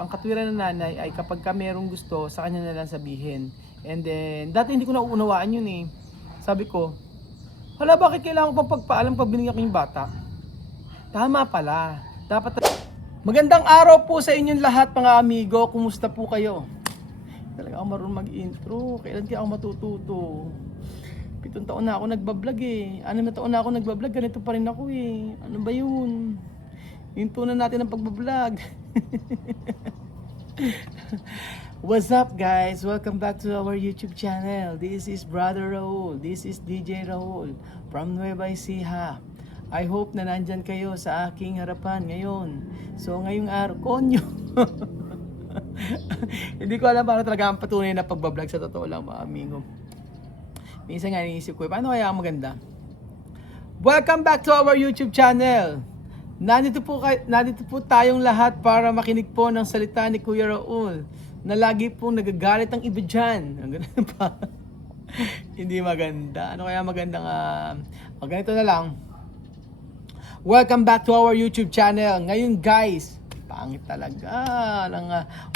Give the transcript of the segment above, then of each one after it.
ang katwiran ng nanay ay kapag ka merong gusto, sa kanya na lang sabihin. And then, dati hindi ko nauunawaan yun eh. Sabi ko, hala, bakit kailangan ko pang pagpaalam pag binigyan ko yung bata? Tama pala. Dapat. Magandang araw po sa inyong lahat mga amigo. Kumusta po kayo? Talaga ako marunong mag-intro. Kailan kaya ako matututo? 7 taon na ako nagbablog eh. 6 na taon na ako nagbablog. Ganito pa rin ako eh. Ano ba yun? Yung tunan natin ng pagbablog. What's up guys? Welcome back to our YouTube channel. This is Brother Raul. This is DJ Raul from Nueva Ecija. I hope na nandyan kayo sa aking harapan ngayon. So ngayong araw, konyo. Hindi ko alam paano talaga ang patunay na pagbablog sa totoo lang mga amigo. Minsan nga iniisip ko, paano kaya maganda? Welcome back to our YouTube channel. Nandito po tayong lahat para makinig po ng salita ni Kuya Raul na lagi pong nagagalit ang iba dyan. Ang ganun pa. Hindi maganda. Ano kaya magandang ganito na lang. Welcome back to our YouTube channel. Ngayon guys, pangit talaga.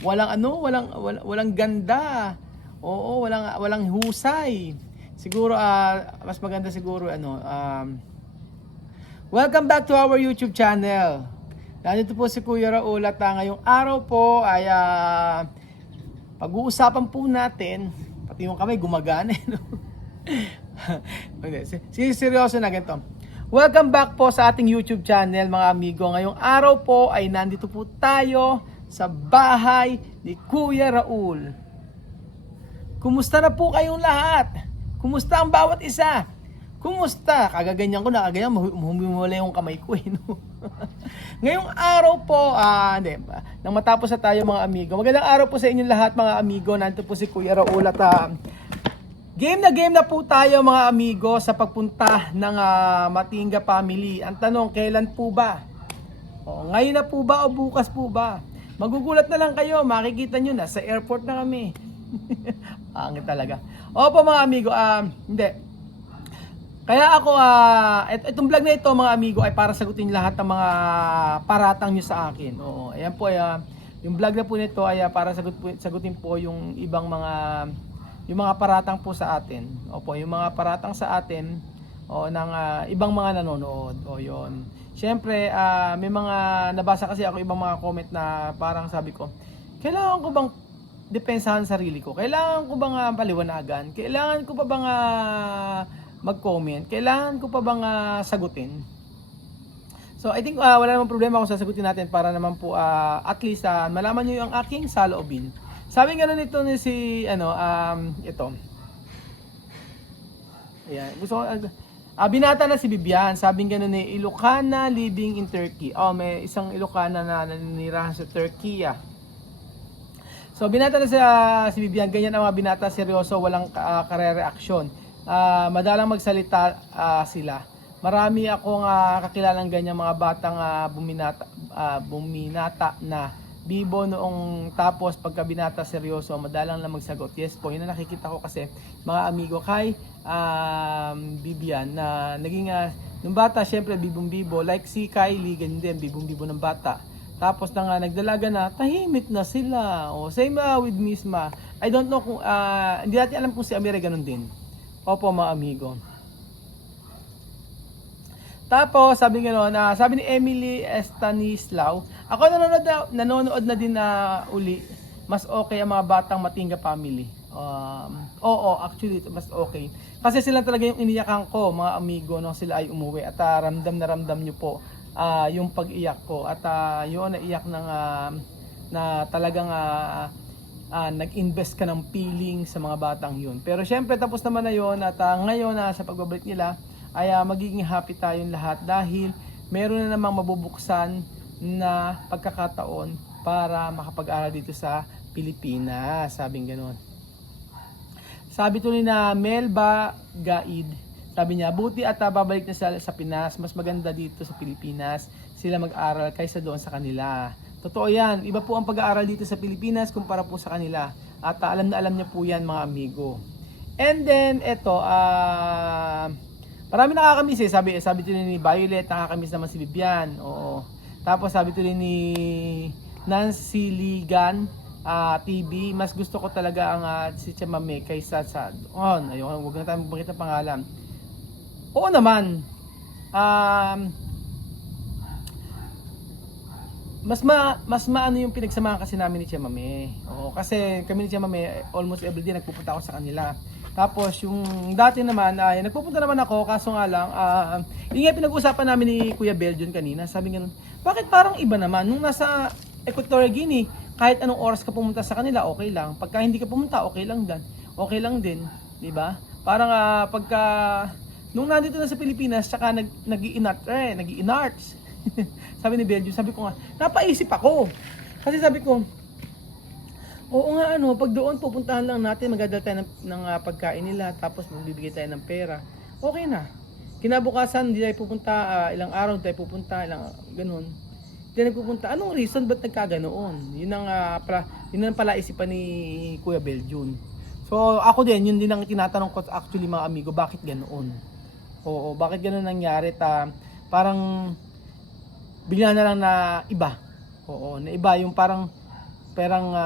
Walang ganda. Oo, walang husay. Siguro mas maganda siguro welcome back to our YouTube channel. Nandito po si Kuya Raul at ngayong araw po ay pag-uusapan po natin, pati yung kamay gumagana. No? Seryoso na ganito. Welcome back po sa ating YouTube channel mga amigo. Ngayong araw po ay nandito po tayo sa bahay ni Kuya Raul. Kumusta na po kayong lahat? Kumusta ang bawat isa? Kumusta? Kagaganyan ko na, kagaganyan, humimula yung kamay ko eh. No? Ngayong araw po, nang matapos na tayo mga amigo. Magandang araw po sa inyong lahat mga amigo. Nandito po si Kuya Raul at game na po tayo mga amigo sa pagpunta ng Matinga family. Ang tanong, kailan po ba? Ngayon na po ba o bukas po ba? Magugulat na lang kayo, makikita nyo na sa airport na kami. Pangit talaga. Opo mga amigo, hindi. Kaya ako, itong vlog na ito mga amigo ay para sagutin lahat ng mga paratang nyo sa akin. Oo, ayan po, yung vlog na po nito ay para sagutin po yung ibang mga paratang po sa atin. Opo, yung mga paratang sa atin ng ibang mga nanonood. O yun. Siyempre, may mga nabasa kasi ako ibang mga comment na parang sabi ko, kailangan ko bang depensahan sarili ko? Kailangan ko bang paliwanagan? Kailangan ko pa bang mag-comment? Kailangan ko pa bang sagutin? So I think wala namang problema kung sasagutin natin para naman po at least malaman nyo yung aking saloobin. Sabi nga nito ni si ito. Ayan, gusto ko binata na si Bibian. Sabi nga ni Ilocana living in Turkey. May isang Ilocana na naninirahan sa Turkey. So binata na si Bibian, ganyan ang mga binata, seryoso, walang kare-reaksyon. Madalang magsalita sila. Marami akong kakilalang ganyan mga batang buminata na bibo noong tapos pagka binata seryoso, madalang lang magsagot. Yes po, yun na nakikita ko kasi mga amigo kay Bibian na naging yung bata syempre bibong-bibo like si Kylie, ganyan din, bibong-bibo ng bata. Tapos na nga nagdalaga na, tahimik na sila. Same with Miss Ma. I don't know kung, hindi natin alam kung si Amira ganun din. Opo mga amigo. Tapos sabi ni Emily Estanislao, ako nanonood na din uli. Mas okay ang mga batang Matinga family. Actually mas okay. Kasi sila talaga yung iniyakan ko mga amigo nung sila ay umuwi. At ramdam na ramdam nyo po yung pag-iyak ko at yun naiyak na talagang nag-invest ka ng feeling sa mga batang yun. Pero syempre tapos naman na yun at ngayon sa pagbabalik nila ay magiging happy tayong lahat dahil meron na namang mabubuksan na pagkakataon para makapag-aral dito sa Pilipinas. Sabing gano'n. Sabi tuloy na Melba Gaid, sabi niya, buti at babalik na sa Pinas, mas maganda dito sa Pilipinas sila mag-aral kaysa doon sa kanila. Totoo yan, iba po ang pag-aaral dito sa Pilipinas kumpara po sa kanila. At alam na alam niya po yan mga amigo. And then, eto, marami nakakamiss eh. Sabi tuloy ni Violet, nakakamiss naman si Bibian. Oo. Tapos sabi tuloy ni Nancy Ligan TV, mas gusto ko talaga ang si Chamame kaysa sa ayoko, wag na tayo magbanggit ng pangalan. Oo naman. Mas maano yung pinagsamahan kasi namin ni Chamame. Oo, kasi kami ni Chamame almost everyday nagpupunta ako sa kanila. Tapos yung dati naman ay nagpupunta naman ako, kaso nga lang yun nga pinag-usapan namin ni Kuya Belgian kanina. Sabi nga, bakit parang iba naman nung nasa Equatorial Guinea, kahit anong oras ka pumunta sa kanila, okay lang. Pagka hindi ka pumunta, okay lang din. Okay lang din, 'di ba? Parang pagka nung nandito na sa Pilipinas, tsaka nag-i-inarts. Sabi ni Belgium, sabi ko nga, napaisip ako. Kasi sabi ko, oo nga pag doon pupuntahan lang natin, magdadala tayo ng pagkain nila, tapos magbibigay tayo ng pera. Okay na. Kinabukasan, hindi tayo pupunta, ilang araw tayo pupunta, ganun. Hindi nagpupunta. Anong reason ba't nagkaganoon? Yun ang pala isipan ni Kuya Belgium. So ako din, yun din ang tinatanong ko actually mga amigo, bakit ganoon? Oo, bakit ganoon nangyari? Parang bigla na lang na iba. Oo, na iba yung parang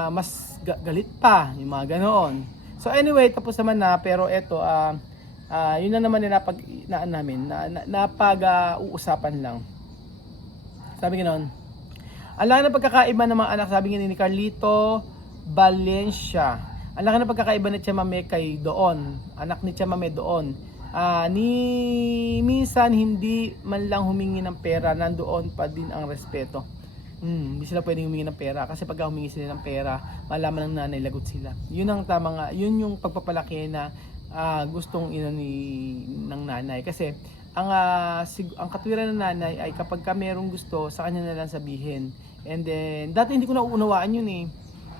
mas galit pa, yung mga ganoon. So anyway, tapos naman na, pero eto yun na naman napag-uusapan lang. Sabi ganoon. Alam na pagkakaiba ng mga anak, sabi nga ni Carlito Valencia. Ang laki ng pagkakaiba ni Chamame kay doon. Anak ni Chamame doon. Minsan hindi man lang humingi ng pera, nandoon pa din ang respeto. Hindi sila pwedeng humingi ng pera kasi pag humingi sila ng pera, malaman ng nanay lagot sila. Yun ang tama nga, yun yung pagpapalaki na gustong ng nanay. Kasi ang katwiran ng nanay ay kapag ka merong gusto, sa kanya na lang sabihin. And then, dati hindi ko nauunawaan yun eh.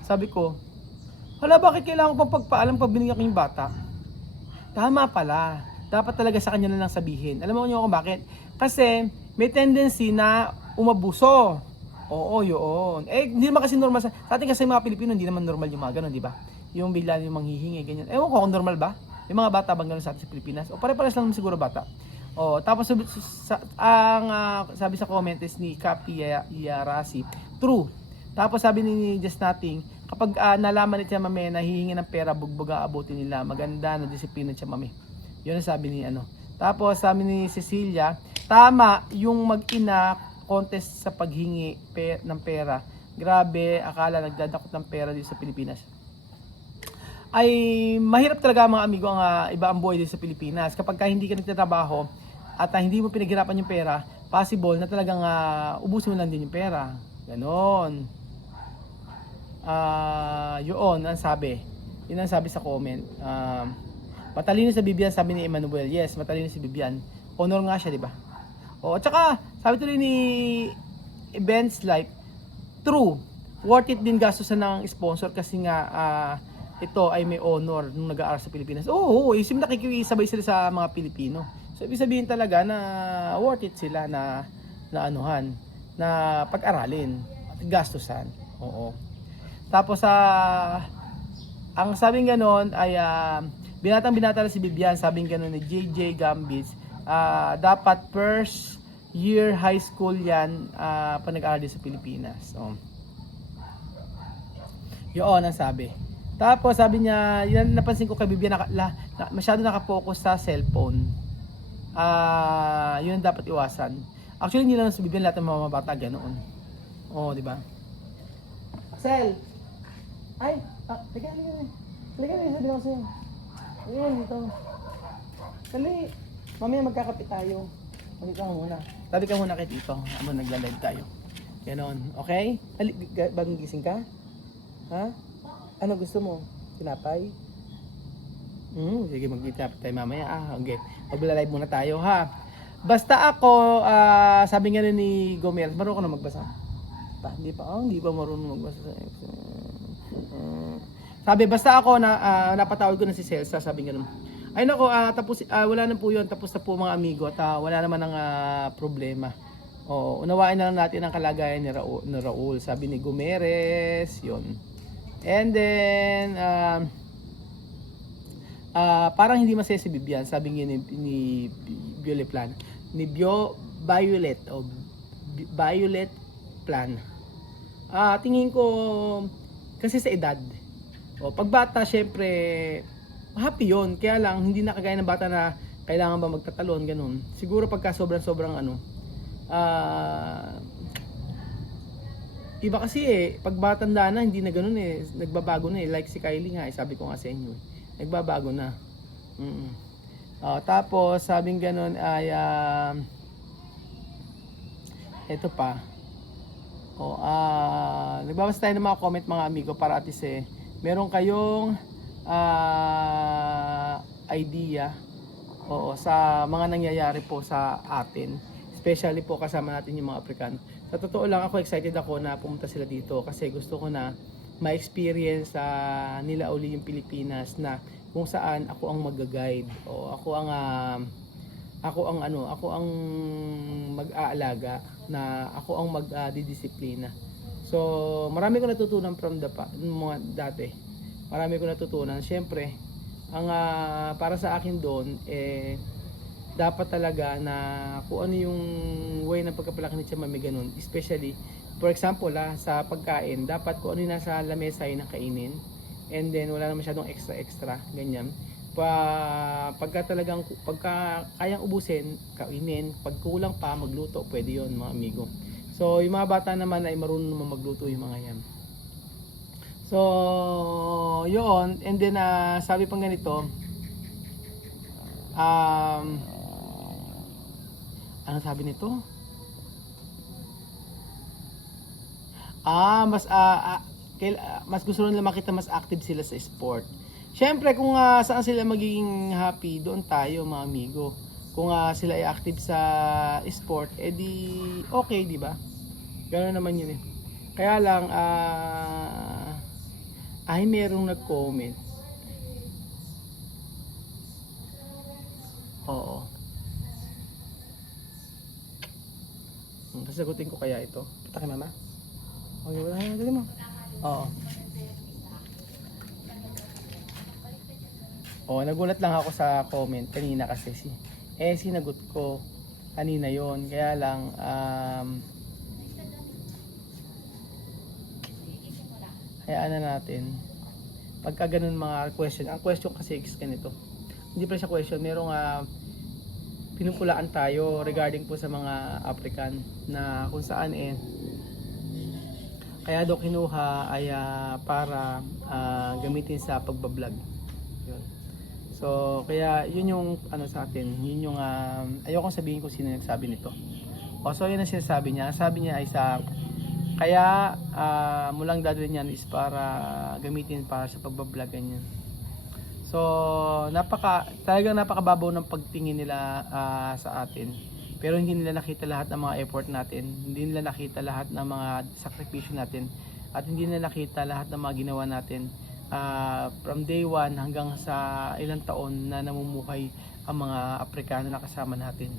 Sabi ko, hala, bakit kailangan ko pang pagpaalam pag binigyan ko yung bata? Tama pala. Dapat talaga sa kanya na lang sabihin. Alam mo niyo kung bakit? Kasi may tendency na umabuso. Oo, yun. Hindi naman kasi normal sa atin kasi mga Pilipino, hindi naman normal yung mga ganun, di ba? Yung bigla yung manghihingi, ganyan. Ewan ko kung normal ba? Yung mga bata bang ganun sa atin sa Pilipinas? O pare-pares lang siguro bata. Tapos sabi sa comment is ni Kapi Yarasi, true. Tapos sabi ni Just Nothing, kapag nalaman ni Chamame na hihingi ng pera, bugbuga abutin nila, maganda na disiplina ni Chamame. Yun ang sabi ni Tapos sabi ni Cecilia, tama yung mag-ina contest sa paghingi ng pera. Grabe, akala nagdadakot ng pera dito sa Pilipinas. Ay mahirap talaga mga amigo ang iba ang buhay dito sa Pilipinas. Kapag hindi ka nagtatrabaho at hindi mo pinaghirapan yung pera, possible na talagang ubusin mo lang din yung pera. Ganon. Yun ang sabi. Yun ang sabi sa comment. Matalino sa Bibian, sabi ni Emmanuel. Yes, matalino si Bibian. Honor nga siya, di ba? At saka, sabi tuloy ni Events Life, true. Worth it din gastusan ng sponsor kasi nga ito ay may honor nung nag-aaral sa Pilipinas. Isim nakikisabay sila sa mga Pilipino. So ibig sabihin talaga na worth it sila na anuhan, na pag-aralin, at gastusan. Oo. Tapos ang sabing ganon ay binata si Bibian, sabing ganon ni JJ Gambits, dapat first year high school yan pa nag-aaral sa Pilipinas. Yun ang sabi. Tapos sabi niya, yan napansin ko kay Bibian, masyado nakapokus sa cellphone. Yun dapat iwasan. Actually, hindi lang sa Bibian, lahat ng mga bata ganoon. Di ba? Axel! Ay! Teka, sabi ko sa'yo. Ayan, dito. Dali. Mamaya magkakapit tayo. Dito ka muna. Tabi ka muna kay Tito. Nagla-live tayo. Ganon. Okay? Bagong gising ka? Ha? Ano gusto mo? Tinapay? Sige, mag-tinapay tayo mamaya. Okay. Magla-live muna tayo, ha? Basta ako, sabi nga rin ni Gomer, marunong ko na magbasa. Hindi pa marunong magbasa. Sabi, basta ako napatawag ko na si Celsa, sabi nga rin. Ay nako, tapos wala na po 'yun, tapos na po mga amigo at wala naman ng problema. Unawain na lang natin ang kalagayan ni Raul, sabi ni Gomeres, 'yon. And then parang hindi masaya si Bibian, sabi ni Violet Plan. Violet Plan. Tingin ko kasi sa edad. O pag bata syempre happy 'yon. Kaya lang hindi na kagaya ng bata na kailangan ba magtatalon ganun. Siguro pagka sobrang ano iba kasi pag batanda na hindi na ganoon nagbabago na like si Kylie nga sabi ko nga sa inyo, nagbabago na. Tapos sabing ganoon ay ito pa. Nagbabasa tayo ng mga comment mga amigo para at least meron kayong idea sa mga nangyayari po sa atin. Especially po kasama natin yung mga African. Sa totoo lang ako excited ako na pumunta sila dito kasi gusto ko na ma-experience nila uli yung Pilipinas na kung saan ako ang mag-guide o ako ang mag-aalaga na ako ang mag-didisiplina. So, marami ko natutunan from mga dati. Marami ko natutunan. Siyempre, ang para sa akin doon dapat talaga na kung ano yung way ng pagkapalaki ni Chamame ganun. Especially, for example sa pagkain, dapat kung ano yung nasa lamesa ay nakainin. And then, wala na masyadong extra, ganyan. Pagka kayang ubusin, kainin. Pag kulang pa, magluto, pwede yon mga amigo. So, yung mga bata naman ay marunong naman magluto yung mga yan. So, yun. And then, sabi pang ganito, ano sabi nito? Mas gusto nila makita mas active sila sa sport. Siyempre, kung saan sila magiging happy, doon tayo mga amigo. Kung sila ay active sa sport, edi okay, di ba? Ganoon naman yun Kaya lang, ay merong nag-comment. Oo. Sasagutin ko kaya ito. Kita kay mama. Okay, wala na. Dali mo. Oo. Nagulat lang ako sa comment kanina kasi sinagot ko kanina yon. Kaya lang hayaan na natin. Pagka ganun mga question, ang question kasi is ganito. Hindi pa siya question, merong pinupulaan tayo regarding po sa mga African na kung saan kaya daw kinuha ay para gamitin sa pagbablog. Yun. So kaya yun yung sa atin, yun yung ayoko sabihin kung sino nagsabi nito. So yun ang sinasabi niya. Sabi niya ay kaya mulang dadalhin yan is para gamitin para sa pagbablog ganyan. So, talagang napakababaw ng pagtingin nila sa atin. Pero hindi nila nakita lahat ng mga effort natin. Hindi nila nakita lahat ng mga sakripisyo natin. At hindi nila nakita lahat ng mga ginawa natin. From day 1 hanggang sa ilang taon na namumuhay ang mga Aprikano na kasama natin.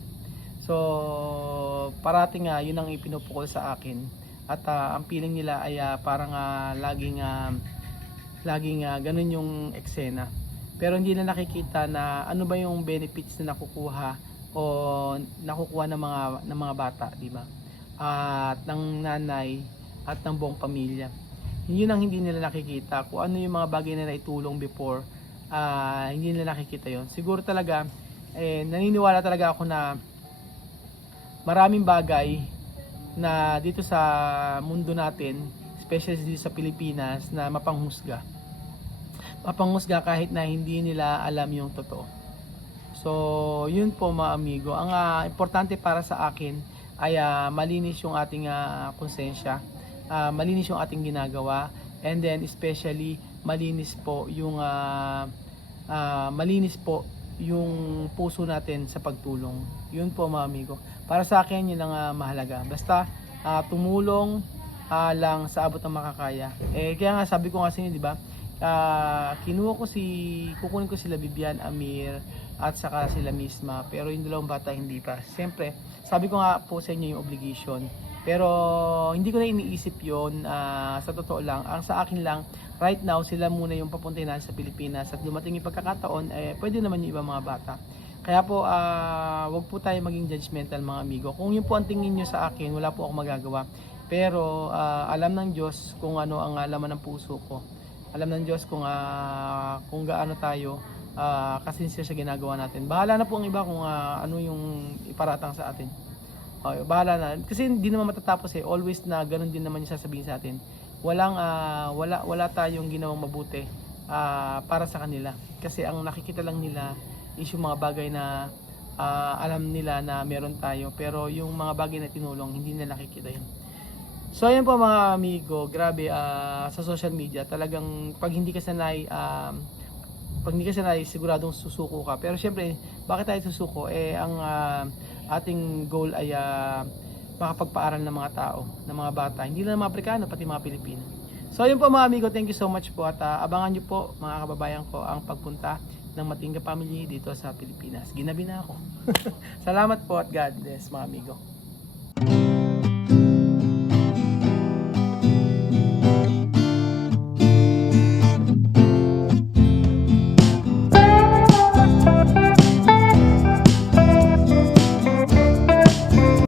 So, parating yun ang ipinupukol sa akin. At ang feeling nila ay parang laging ganun yung eksena. Pero hindi na nakikita na ano ba yung benefits na nakukuha o nakukuha ng mga bata, di ba? At ng nanay at ng buong pamilya. Yun ang hindi nila nakikita. Kung ano yung mga bagay na naitulong before, hindi nila nakikita yon. Siguro talaga, naniniwala talaga ako na maraming bagay na dito sa mundo natin, especially dito sa Pilipinas, na mapanghusga kahit na hindi nila alam yung totoo. So, yun po mga amigo. Ang importante para sa akin ay malinis yung ating konsensya, malinis yung ating ginagawa, and then especially malinis po yung puso natin sa pagtulong. Yun po mga amigo. Para sa akin yun ang mahalaga. Basta tumulong lang sa abot ng makakaya. Kaya nga sabi ko nga sa inyo, di ba? Kukunin ko sila Bibian, Amir at saka sila misma, pero yung dalawang bata hindi pa. Siyempre, sabi ko nga po sa inyo yung obligation, pero hindi ko na iniisip yon. Sa totoo lang, ang sa akin lang right now, sila muna yung papuntahin natin sa Pilipinas at dumating yung pagkakataon, pwede naman yung ibang mga bata. Kaya po, wag po tayo maging judgmental mga amigo. Kung yun po ang tingin nyo sa akin, wala po akong magagawa. Pero alam ng Diyos kung ano ang laman ng puso ko. Alam ng Diyos kung gaano tayo kasinsya sa ginagawa natin. Bahala na po ang iba kung ano yung iparatang sa atin. Okay, bahala na. Kasi hindi naman matatapos eh. Always na ganun din naman yung sasabihin sa atin. Wala tayong ginawang mabuti para sa kanila. Kasi ang nakikita lang nila is yung mga bagay na alam nila na meron tayo. Pero yung mga bagay na tinulong, hindi nila nakikita yun. So ayan po mga amigo, grabe sa social media talagang pag hindi ka sanay siguradong susuko ka. Pero syempre, bakit tayo susuko? Ang ating goal ay makapagpaaral ng mga tao, ng mga bata, hindi lang mga Aprikano, pati mga Pilipino. So ayun po mga amigo, thank you so much po at abangan nyo po mga kababayan ko ang pagpunta ng Matinga Family dito sa Pilipinas. Ginabi na ako. Salamat po at God bless mga amigo.